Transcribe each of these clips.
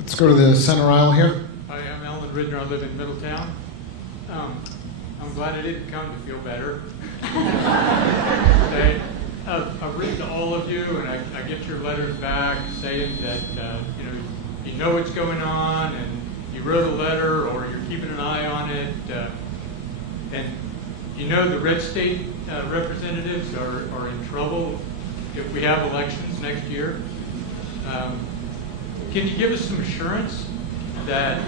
Let's go to the center aisle here. Hi, I'm Alan Ridner. I live in Middletown. I'm glad I didn't come to feel better. I've written to all of you, and I get your letters back saying that you know what's going on, and you wrote a letter, or you're keeping an eye on it, and you know the red state representatives are in trouble if we have elections next year. Can you give us some assurance that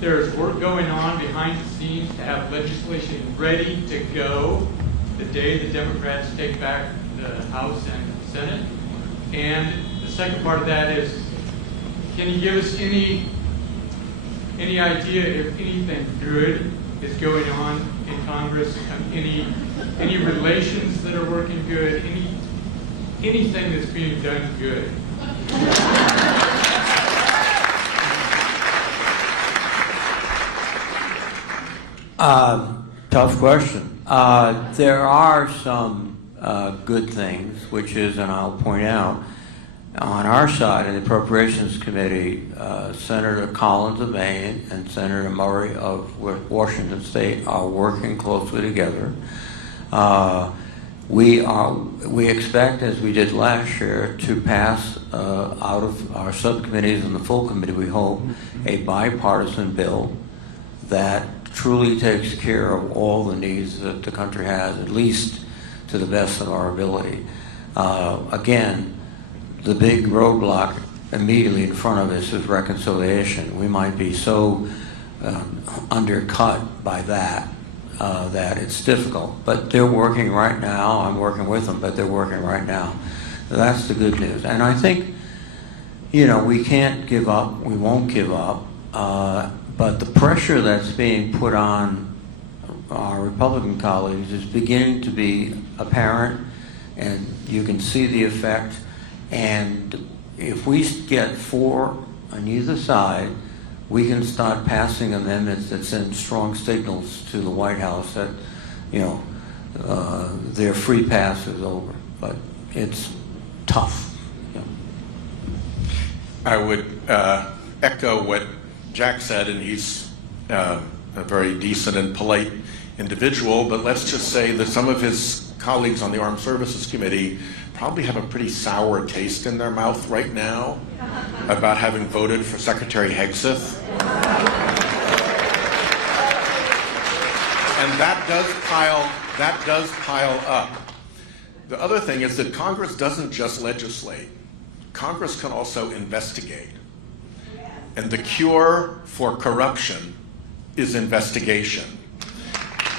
there's work going on behind the scenes to have legislation ready to go the day the Democrats take back the House and Senate? And the second part of that is, can you give us any idea if anything good is going on in Congress? Any relations that are working good? Anything that's being done good? Tough question. There are some good things, which is, and I'll point out, on our side in the Appropriations Committee, Senator Collins of Maine and Senator Murray of Washington State are working closely together. We expect, as we did last year, to pass out of our subcommittees and the full committee, we hope, a bipartisan bill that truly takes care of all the needs that the country has, at least to the best of our ability. Again, the big roadblock immediately in front of us is reconciliation. We might be so undercut by that that it's difficult. But they're working right now. I'm working with them, but they're working right now. That's the good news. And I think, we can't give up. We won't give up. But the pressure that's being put on our Republican colleagues is beginning to be apparent, and you can see the effect. And if we get 4 on either side, we can start passing amendments that send strong signals to the White House that, their free pass is over. But it's tough. I would echo what Jack said, and he's a very decent and polite individual, but let's just say that some of his colleagues on the Armed Services Committee probably have a pretty sour taste in their mouth right now about having voted for Secretary Hegseth. And that does pile up. The other thing is that Congress doesn't just legislate. Congress can also investigate. And the cure for corruption is investigation.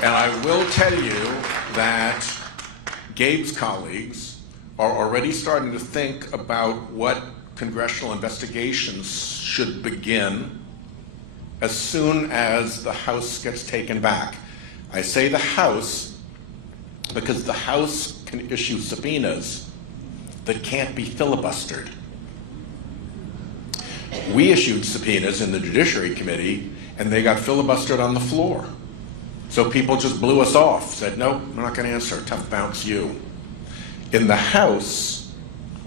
And I will tell you that Gabe's colleagues are already starting to think about what congressional investigations should begin as soon as the House gets taken back. I say the House because the House can issue subpoenas that can't be filibustered. We issued subpoenas in the Judiciary Committee, and they got filibustered on the floor. So people just blew us off, said, nope, we're not going to answer, tough bounce you. In the House,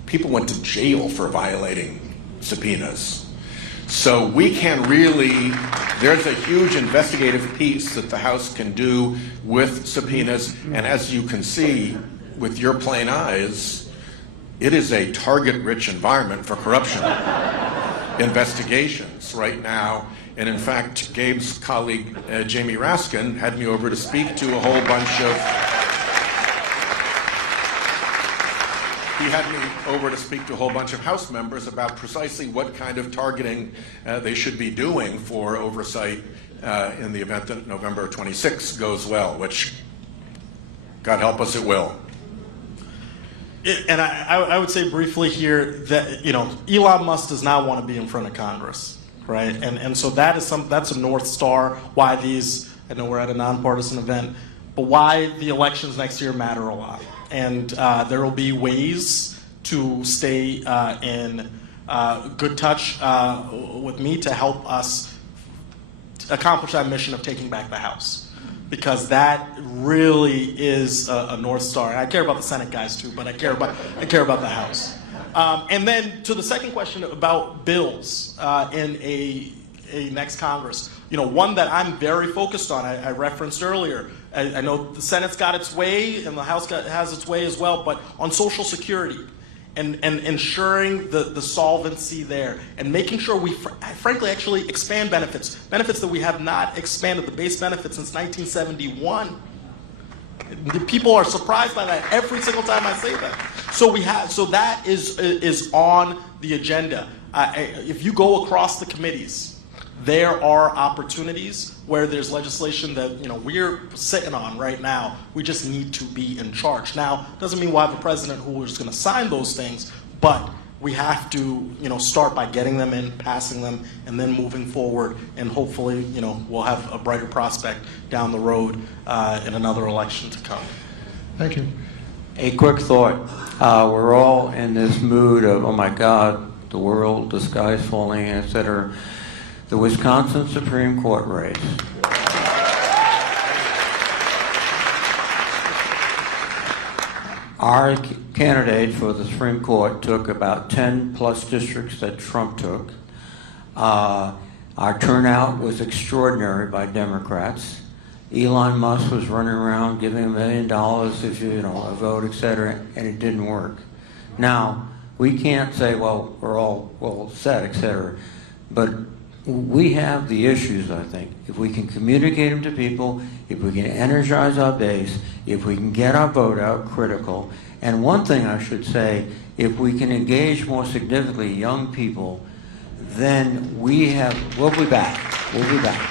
people went to jail for violating subpoenas. So we can really, there's a huge investigative piece that the House can do with subpoenas, and as you can see with your plain eyes, it is a target-rich environment for corruption investigations right now. And in fact, Gabe's colleague, Jamie Raskin, had me over to speak to a whole bunch of, House members about precisely what kind of targeting they should be doing for oversight in the event that November 26 goes well, which, God help us, it will. And I would say briefly here that, Elon Musk does not want to be in front of Congress, right? And so that's a North Star, why these, I know we're at a nonpartisan event, but why the elections next year matter a lot. And there will be ways to stay in good touch with me to help us accomplish that mission of taking back the House. Because that really is a North Star. I care about the Senate guys too, but I care about the House. And then to the second question about bills in a next Congress, one that I'm very focused on, I referenced earlier. I know the Senate's got its way and the House has its way as well, but on Social Security and ensuring the solvency there and making sure we frankly actually expand benefits that we have not expanded, the base benefits since 1971. People are surprised by that every single time I say that. So that is on the agenda. If you go across the committees, there are opportunities where there's legislation that we're sitting on right now. We just need to be in charge. Now, doesn't mean we'll have a president who is going to sign those things, but we have to start by getting them in, passing them, and then moving forward. And hopefully, we'll have a brighter prospect down the road in another election to come. Thank you. A quick thought. We're all in this mood of, oh my God, the world, the sky's falling, etc. The Wisconsin Supreme Court race. Our candidate for the Supreme Court took about 10 plus districts that Trump took. Our turnout was extraordinary by Democrats. Elon Musk was running around giving $1 million if a vote, etc., and it didn't work. Now, we can't say, well, we're all well set, etc., but we have the issues, I think. If we can communicate them to people, if we can energize our base, if we can get our vote out, critical. And one thing I should say, if we can engage more significantly young people, then we'll be back. We'll be back.